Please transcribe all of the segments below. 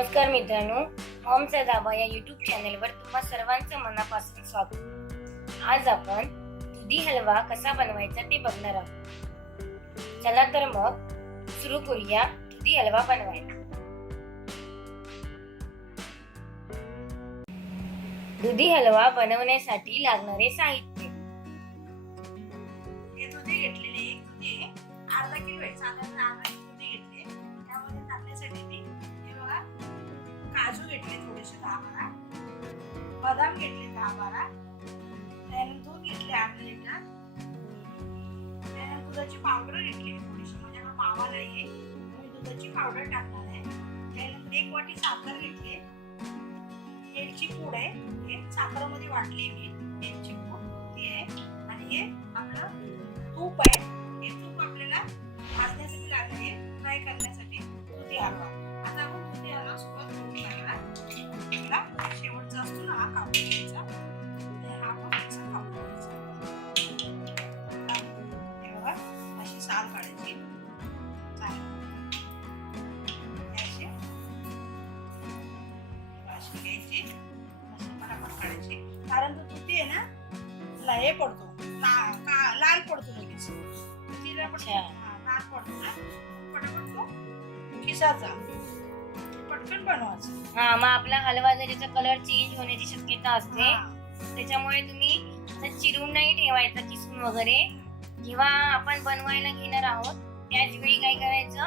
नमस्कार मित्रांनो, मॉमचा धाबा या यूट्यूब चॅनलवर तुम्हा सर्वांचं मनापासून स्वागत. आज आपण दुधी हलवा कसा बनवायचा ते बघणार आहोत. चला तर मग सुरू करूया दुधी हलवा बनवायला. दुधी हलवा बनवण्यासाठी लागणारे साहित्य: दुधी घेतलेले एक दुधी अर्धा किलो आहे, साधारण अर्धा किलो दुधी घेतले. त्यामध्ये टाकण्यासाठी मी हे बघा काजू घेतले थोडेसे 10-12, बदाम घेतले 10-12, त्यानंतर दूध घेतले अर्धा लिटर, त्यानंतर दुधाची पावडर घेतली थोडीशी, माझ्याकडे मावा नाहीये मी दुधाची पावडर टाकणार आहे. त्यानंतर 1 वाटी साखर घेतली, वेलची पूड आहे, हे साखरेमध्ये वाटली मी वेलची पूड ती आहे, आणि हे आपलं तूप आहे. हे तूप आपल्याला भाजण्यासाठी लागणार आहे, फ्राय करण्यासाठी दुधी हलवा. आता आपण दुधी हलवा सुरुवात करून टाकला. शेवटचा असतो ना हा कापून घ्यायचा, हा पण असा कापून घ्यायचा. हे बघा अशी साल काढायची, अशी घ्यायची, अशी पटापट काढायची. कारण तो दुधी आहे ना हे पडतो, लाल पडतो लगेच, दुधीला पण लाल पडतो ना, पटापट तो किसाचा, पटकन बनवायचा. हा, मग आपला हलवा जर त्याचा कलर चेंज होण्याची शक्यता असते, त्याच्यामुळे तुम्ही असं चिरून नाही ठेवायचं किसून वगैरे. जेव्हा आपण बनवायला घेणार आहोत त्याच वेळी काय करायचं,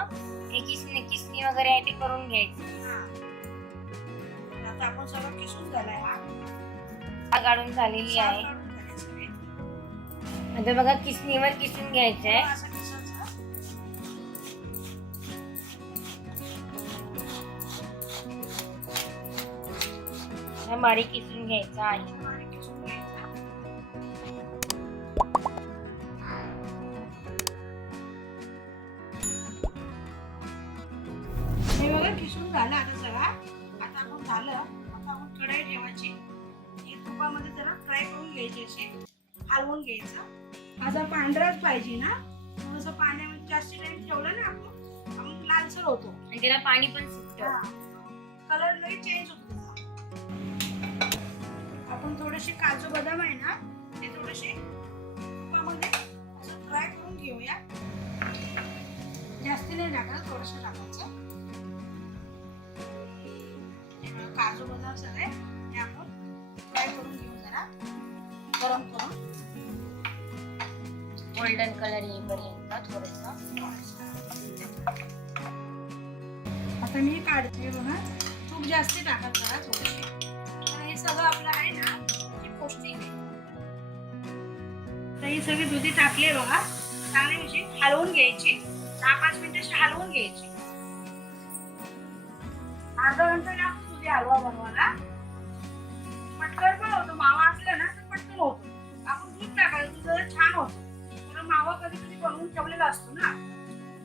हे किसणी वगैरे आहे ते करून घ्यायचं. आता आपण सगळं किसून झालाय, हा काढून झालेली आहे. आता बघा किसणीवर किसून घ्यायचंय. बारीक किसून घ्यायचा आहे. हे बघा किसून झालं आता सगळं. आता आपण झालं, आता आपण कढई ठेवायची, हे तुपामध्ये जरा फ्राय करून घ्यायची, अशी हलवून घ्यायचं. असा पांढराच पाहिजे ना, थोडंसं पाण्यामध्ये जास्त टाइम ठेवलं ना आपण लालसर होतो आणि त्याला पाणी पण सुटतं, कलर लई चेंज होतो. आपण थोडेसे काजू बदाम आहे ना ते थोडेसे तुपामध्ये असं फ्राय करून घेऊया. जास्त नाही टाकायचं, थोडंसं टाकायचं. काजू बदाम सगळे हे आपण फ्राय करून घेऊ, जरा गरम करून गोल्डन कलर येईपर्यंत थोडंसं. आता मी काढते बघा, तूप जास्त टाकायचं जरा थोडेसे. हे सगळं आपलं आहे ना ते पौष्टिक आहे. तर हे सगळे दुधी टाकले बघा, चांगली अशी हलवून घ्यायची, 10-5 मिनिटं अशी हलवून घ्यायची. अर्धा घंटा लागतो दुधी हलवा बनवायला. पटकन पण होतो, मावा असला ना तर पटकन होतो. आपण दूध टाकायचं, दूध जरा छान होतो. कारण मावा कधी कधी बनवून ठेवलेला असतो ना,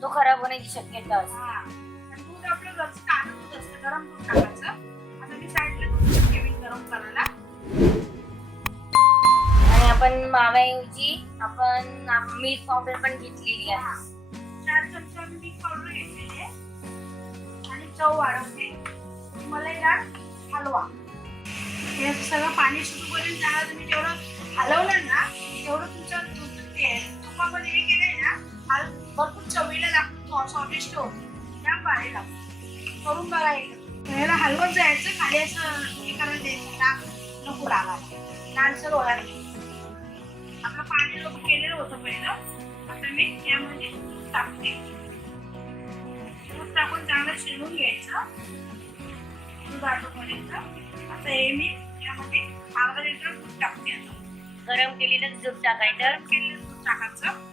तो खराब होण्याची शक्यता असते. दूध आपलं घरचं ताजं दूध असतं, गरम दूध टाकायचं. आता मी साईडला दूध ठेवीन गरम करायला. आणि आपण माव्याऐवजी आपण मिल्क पावडर पण घेतलेली आहे. 4 चमचे मी मिल्क पावडर घेतलेली आहे, आणि चव वाढवते. मलाईदार हलवा. हे सगळं पाणी सुटूपर्यंत त्याला तुम्ही जेवढं हलवलं ना तेवढं तुमचं तुपामध्ये हे केलंय ना भरपूर चवीला लागतो, स्वादिष्ट होतो, जाम भारी लागतो. करून बघा एकदा. याला हलवत जायचं, खाली असं हे करायला द्यायचं, डाग नको लागायला, लालसर व्हायला. आपलं पाणी लोक केलेलं होतं पहिलं. आता मी यामध्ये दूध टाकते. दूध टाकून चांगलं शिजवून घ्यायचं दूध आटोपर्यंत. आता हे मी यामध्ये अर्धा लिटर दूध टाकते. आता गरम केलेलं दूध टाकायचं. गरम केलेलं दूध टाकायचं.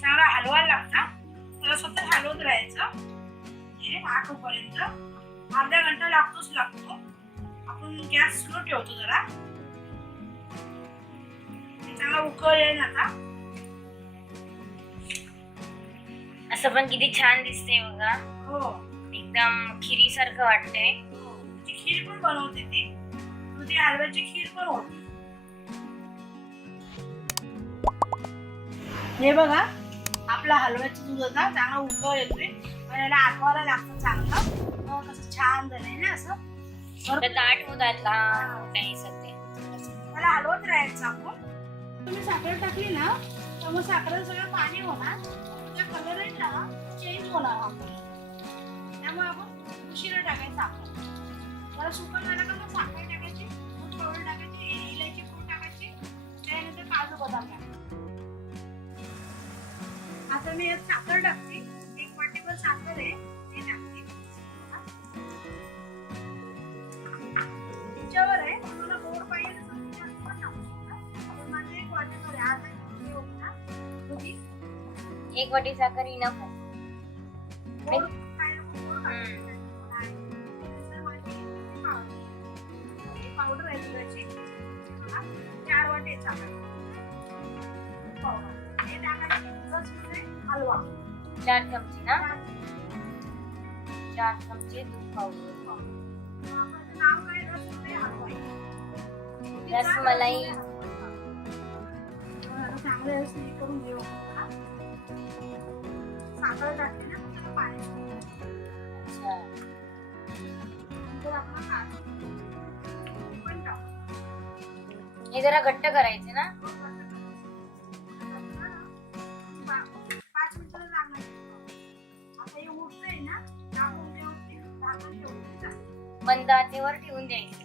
चांगला हलवायला लागतं, त्याला स्वतः हलवत राहायचं हे आटोपर्यंत. अर्धा घंटा लागतो. आपण गॅस स्लो ठेवतो जरा, चांगला उकळेल. आता असं पण किती छान दिसते बघा, हो एकदम खिरी सारखं वाटतंय. खीर पण बनवते ती, दुधी हलव्याची खीर पण होते. हे बघा आपला हलव्याचा दूध होता, चांगला उकळ येतोय. पण याला आठवायला लागतं चांगलं. मग कसं छान झालंय ना असं. तर दाट होतात लहान काही सध्या. त्याला हलवत राहायचं आपण. तुम्ही साखर टाकली ना तर मग साखरेत सगळं पाणी होणार, त्याचा कलर आहे ना चेंज होणार आपण. त्यामुळे आपण उशिरा टाकायचं साखर. जरा सुकं झालं का मग साखर टाकायची, दूध पावडर टाकायची, इलायची पूड टाकायची, त्यानंतर काजू बदाम टाकायचे. आता मी यात साखर टाकते, 1 वाटीभर साखर आहे ते टाकते. तुमच्यावर आहे, तुम्हाला गोड पाहिजे तर तुम्ही जास्त पण टाकू शकता. पण माझं 1 वाटीभर आहे, आता हे होतं ना दुधी. 1 वाटी साखर इनफ आहे. गोड खायला खूप गोड खायचं. पावडर आहे दुधाची, 4 वाटी साखर पावडर हे टाकायची. प्लस मध्ये हलवा 4 चमचे ना, 4 चमचे दूध पावडर. आपलं नाव काय रसमलाई हलवा आहे. रसमलाई चांगलं असं हे करून घेऊ. साखर टाकली ना मग त्याला पाणी सुटतं. अच्छा. नंतर आपण काजू पण टाकू. हे जरा घट्ट करायचे ना. 5 मिनिटं लागणार. आता हे उठलंय ना, टाकून ठेवते, झाकण ठेवते चालेल. मंद आचेवर ठेवून द्यायचे.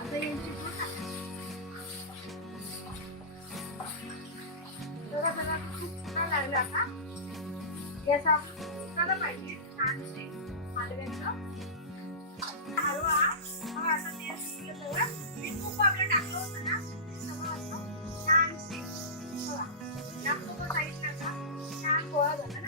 आता यांची पूड टाकायची. जरा जरा खूप सुकायला लागलं आता. गॅस आपण सुकायला पाहिजे छानसे हलव्याचं. हलवा मग आता तेल सुकलं सगळं. मी तूप आपलं टाकलं होतं ना ते सगळं असं छानसे बघा. जास्त पण साईड टाका. छान गोळा झाला ना.